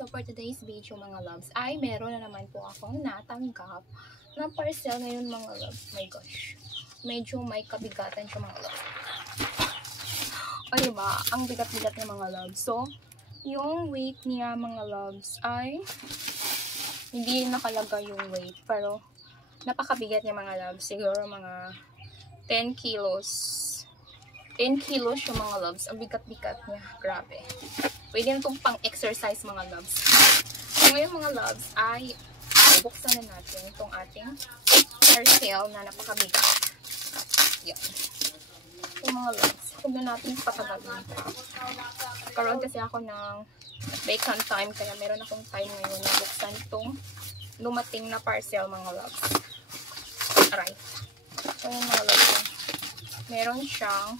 So for today's video mga loves, ay meron na naman po akong natanggap na parcel ngayon mga loves. My gosh, medyo may kabigatan siya mga loves. O diba, ang bigat-bigat niya mga loves. So, yung weight niya mga loves ay hindi nakalagay yung weight, pero napakabigat niya mga loves. Siguro mga 10 kilos. 10 kilos yung mga loves. Ang bigat-bigat niya. Grabe. Pwede na itong pang-exercise mga loves. So ngayon mga loves ay buksan na natin itong ating parcel na napakabigat. Yan. So mga loves, huwag na natin patagalin. Karoon kasi ako ng vacant time, kaya meron akong time ngayon na buksan itong dumating na parcel mga loves. Aray. So yung mga loves, meron siyang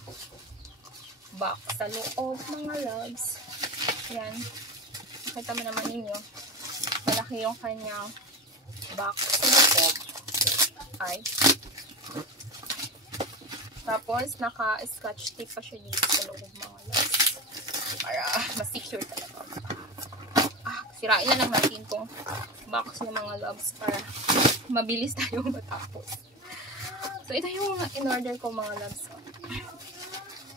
box sa loob mga loves. Yan. Nakita mo naman ninyo. Malaki yung kanyang box sa loob. Ay. Tapos, naka-scotch tape pa siya dito sa loob mga loves. Para ma-secure talaga. Sirain na lang natin itong box ng mga loves para mabilis tayo matapos. So, ito yung in-order ko mga loves.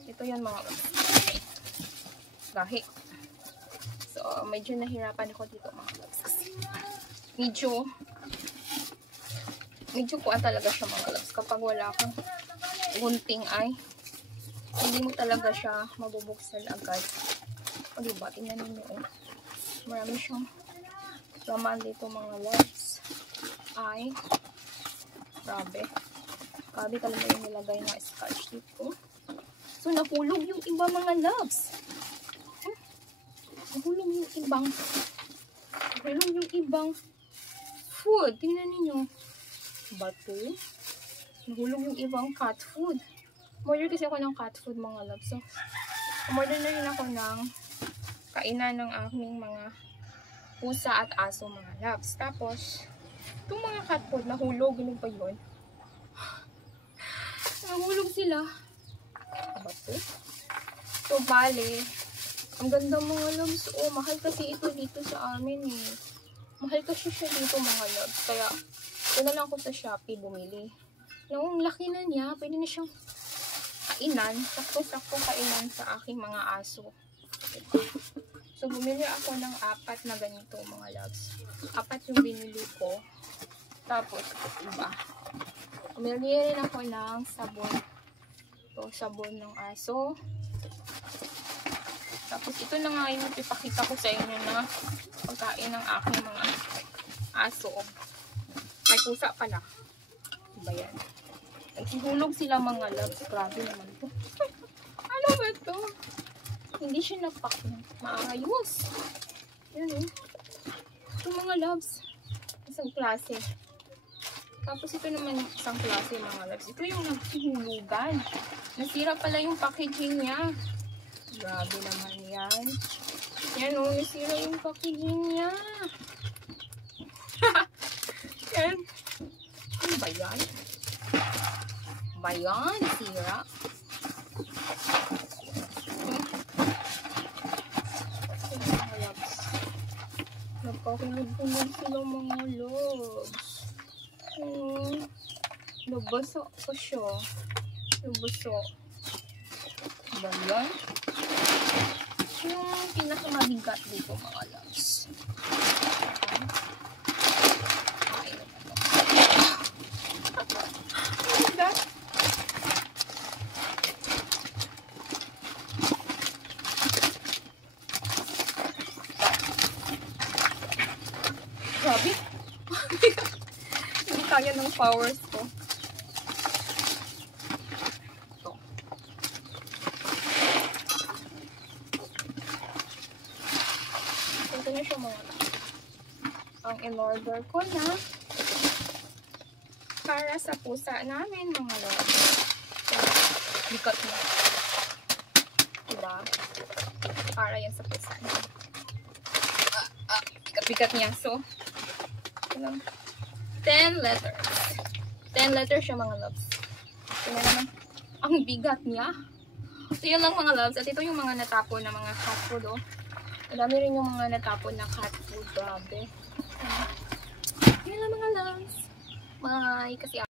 Ito yun mga loves. Gahi. So, medyo nahirapan ako dito mga loves. Kasi medyo kuha talaga siya mga loves. Kapag wala akong gunting ay hindi mo talaga siya mabubuksan agad. O diba? Tingnan ninyo. Marami siyang laman dito mga loves. Ay grabe. Grabe talaga yung nilagay na scotch dito. So, nahulog yung iba mga loves. Nahulog yung ibang food. Tingnan ninyo. Bato. Nahulog yung ibang cat food. Umorder kasi ako ng cat food mga loves. So, umorder na rin ako ng kainan ng aking mga pusa at aso mga loves. Tapos, itong mga cat food nahulog. Ganun pa yun. Nahulog sila. Bato. So, bale, ang ganda mga loves. Oh, mahal kasi ito dito sa amin eh. Mahal kasi siya dito mga loves. Kaya, ito na lang ako sa Shopee bumili. Noong laki na niya, pwede na siyang kainan. Sakto-sakto kainan sa aking mga aso. So, bumili ako ng 4 na ganito mga loves. 4 yung binili ko. Tapos, iba. Bumili rin ako ng sabon. Ito, sabon ng aso. Tapos, ito na nga yung ipakita ko sa inyo na pagkain ng aking mga aso. May pusa pala. Diba yan? Naghihulog sila mga loves. Grabe naman to. Ano ba to? Hindi siya napak. Maayos. Yan eh. Ito mga loves. Isang klase. Tapos ito naman isang klase mga loves. Ito yung naghihulugan. Nasira pala yung packaging niya. Grabe naman yan. Yan o, nasira yung packaging niya. Yan. Ano ba yan? Ba yan? Sira. Nagkahulog-hulog sila mga loves. Nabasa ko siya. Nabasa. Ba yan? Yung pinakamabigat dito mga loves. Grabe. Hindi kaya ng powers ko. Ito. Ito na siya mga ang in-order ko na para sa pusa namin mga loves. Bigat niya. Diba? Para yan sa pusa namin. Bigat niya. So, 10 letters. 10 letters siya mga loves. Tingnan naman. Ang bigat niya. So, yun lang mga loves. At ito yung mga natapon na mga cat food, oh. Madami rin yung mga natapon na cat food. Grabe. Yun lang mga loves. Bye. Kasi